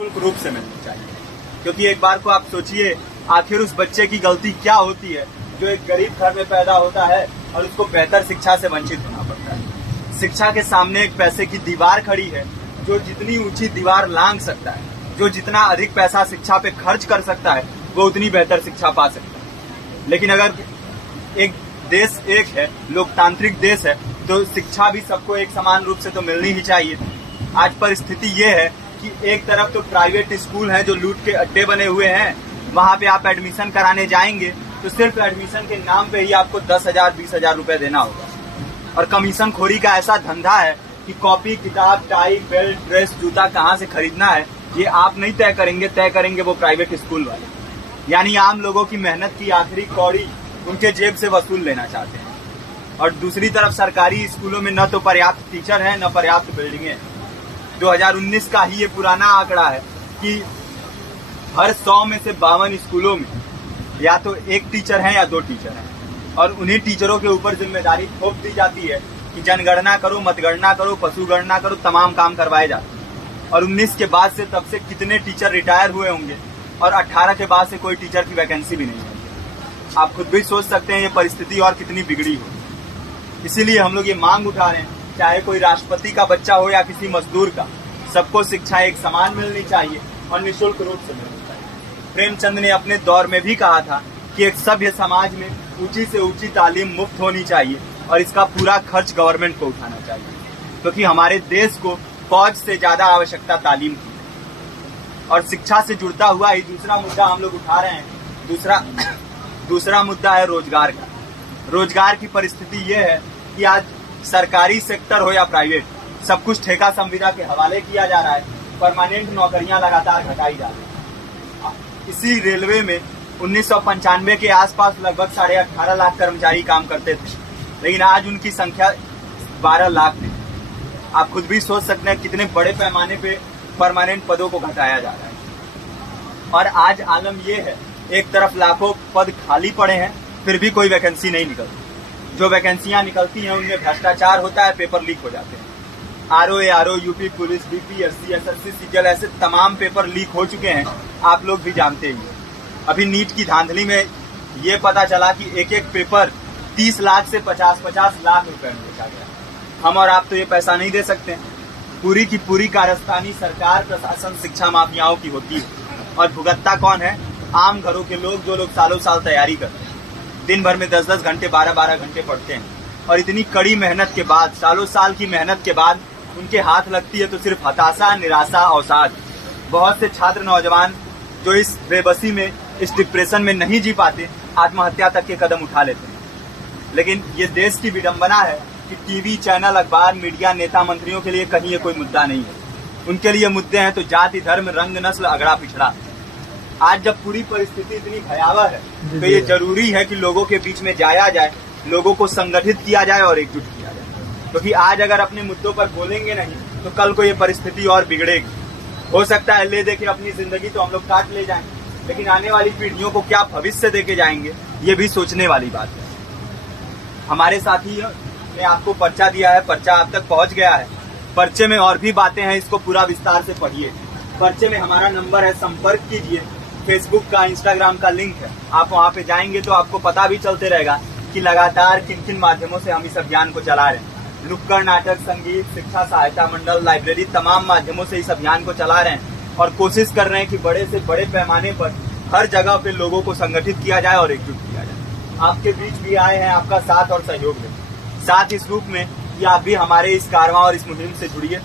निःशुल्क रूप से मिलनी चाहिए। क्योंकि एक बार को आप सोचिए, आखिर उस बच्चे की गलती क्या होती है जो एक गरीब घर में पैदा होता है और उसको बेहतर शिक्षा से वंचित होना पड़ता है। शिक्षा के सामने एक पैसे की दीवार खड़ी है, जो जितनी ऊंची दीवार लांघ सकता है, जो जितना अधिक पैसा शिक्षा पे खर्च कर सकता है, वो उतनी बेहतर शिक्षा पा सकता है। लेकिन अगर एक देश एक है, लोकतांत्रिक देश है, तो शिक्षा भी सबको एक समान रूप से तो मिलनी ही चाहिए। आज परिस्थिति ये है कि एक तरफ तो प्राइवेट स्कूल हैं जो लूट के अड्डे बने हुए हैं, वहां पे आप एडमिशन कराने जाएंगे तो सिर्फ एडमिशन के नाम पे ही आपको 10,000 20,000 रुपए देना होगा। और कमीशन खोरी का ऐसा धंधा है कि कॉपी, किताब, टाई, बेल्ट, ड्रेस, जूता कहाँ से खरीदना है ये आप नहीं तय करेंगे वो प्राइवेट स्कूल वाले। यानी आम लोगों की मेहनत की आखिरी कौड़ी उनके जेब से वसूल लेना चाहते हैं। और दूसरी तरफ सरकारी स्कूलों में न तो पर्याप्त टीचर है, न पर्याप्त बिल्डिंगें हैं। 2019 का ही ये पुराना आंकड़ा है कि हर 100 में से 52 स्कूलों में या तो एक टीचर है या 2 टीचर हैं। और उन्हीं टीचरों के ऊपर जिम्मेदारी थोप दी जाती है कि जनगणना करो, मतगणना करो, पशु गणना करो, तमाम काम करवाए जाते हैं। और 19 के बाद से तब से कितने टीचर रिटायर हुए होंगे और 18 के बाद से कोई टीचर की वैकेंसी भी नहीं है। आप खुद भी सोच सकते हैं ये परिस्थिति और कितनी बिगड़ी हो। इसीलिए हम लोग ये मांग उठा रहे हैं, चाहे कोई राष्ट्रपति का बच्चा हो या किसी मजदूर का, सबको शिक्षा एक समान मिलनी चाहिए और निःशुल्क रूप से मिलनी चाहिए। प्रेमचंद ने अपने दौर में भी कहा था कि एक सभ्य समाज में ऊंची से ऊंची तालीम मुफ्त होनी चाहिए और इसका पूरा खर्च गवर्नमेंट को उठाना चाहिए, क्योंकि हमारे देश को फौज से ज्यादा आवश्यकता तालीम की है। और शिक्षा से जुड़ता हुआ ही दूसरा मुद्दा हम लोग उठा रहे हैं। दूसरा मुद्दा है रोजगार का। रोजगार की परिस्थिति ये है कि आज सरकारी सेक्टर हो या प्राइवेट, सब कुछ ठेका संविदा के हवाले किया जा रहा है। परमानेंट नौकरियां लगातार घटाई जा रही है। इसी रेलवे में 1995 के आसपास लगभग 18.5 लाख कर्मचारी काम करते थे, लेकिन आज उनकी संख्या 12 लाख है। आप खुद भी सोच सकते हैं कितने बड़े पैमाने पे परमानेंट पदों को घटाया जा रहा है। और आज आलम ये है, एक तरफ लाखों पद खाली पड़े हैं, फिर भी कोई वैकेंसी नहीं निकलती। जो वैकेंसियां निकलती हैं उनमें भ्रष्टाचार होता है, पेपर लीक हो जाते हैं। RO, UP police, BPSC, SSC, CGL, ऐसे तमाम पेपर लीक हो चुके हैं, आप लोग भी जानते ही हैं। अभी नीट की धांधली में ये पता चला कि एक एक पेपर 30 लाख से 50-50 लाख रुपए में बेचा गया। हम और आप तो ये पैसा नहीं दे सकते। पूरी की पूरी कारस्तानी सरकार, प्रशासन, शिक्षा माफियाओं की होती है। और भुगतता कौन है? आम घरों के लोग, जो लोग सालों साल तैयारी करते हैं, दिन भर में 10-10 घंटे, 12-12 घंटे पढ़ते हैं। और इतनी कड़ी मेहनत के बाद, सालों साल की मेहनत के बाद उनके हाथ लगती है तो सिर्फ हताशा, निराशा, अवसाद। बहुत से छात्र नौजवान जो इस बेबसी में, इस डिप्रेशन में नहीं जी पाते, आत्महत्या तक के कदम उठा लेते हैं। लेकिन ये देश की विडंबना है कि टीवी चैनल, अखबार, मीडिया, नेता, मंत्रियों के लिए कहीं ये कोई मुद्दा नहीं है। उनके लिए मुद्दे हैं तो जाति, धर्म, रंग, नस्ल, अगड़ा पिछड़ा। आज जब पूरी परिस्थिति इतनी भयावह है तो ये जरूरी है कि लोगों के बीच में जाया जाए, लोगों को संगठित किया जाए और एकजुट किया जाए। क्योंकि आज अगर अपने मुद्दों पर बोलेंगे नहीं तो कल को ये परिस्थिति और बिगड़ेगी। हो सकता है ले देके अपनी जिंदगी तो हम लोग काट ले जाएं, लेकिन आने वाली पीढ़ियों को क्या भविष्य देके जाएंगे, ये भी सोचने वाली बात है। हमारे साथी ने आपको पर्चा दिया है, पर्चा आप तक पहुंच गया है। पर्चे में और भी बातें हैं, इसको पूरा विस्तार से पढ़िए। पर्चे में हमारा नंबर है, संपर्क कीजिए। फेसबुक का, इंस्टाग्राम का लिंक है, आप वहां पे जाएंगे तो आपको पता भी चलते रहेगा कि लगातार किन किन माध्यमों से हम इस अभियान को चला रहे हैं। नुक्कड़ नाटक, संगीत, शिक्षा सहायता मंडल, लाइब्रेरी, तमाम माध्यमों से इस अभियान को चला रहे हैं और कोशिश कर रहे हैं कि बड़े से बड़े पैमाने पर हर जगह पे लोगों को संगठित किया जाए और एकजुट किया जाए। आपके बीच भी आए हैं आपका साथ और सहयोग दें। साथ इस रूप में कि आप भी हमारे इस कारवां और इस मुहिम से जुड़िए।